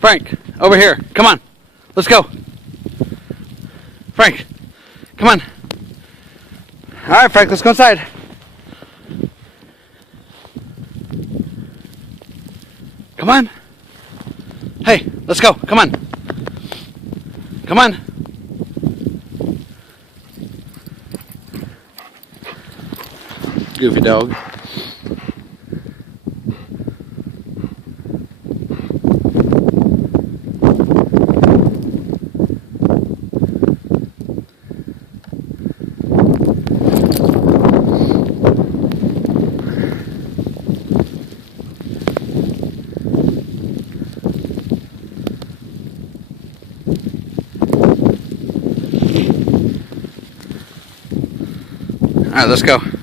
Frank, over here. Come on. Let's go. Frank, come on. All right, Frank, let's go inside. Come on. Hey, let's go. Come on. Come on. Goofy dog. All right, let's go.